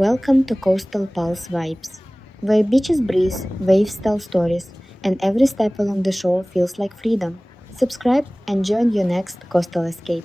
Welcome to Coastal Pulse Vibes, where beaches breeze, waves tell stories, and every step along the shore feels like freedom. Subscribe and join your next coastal escape.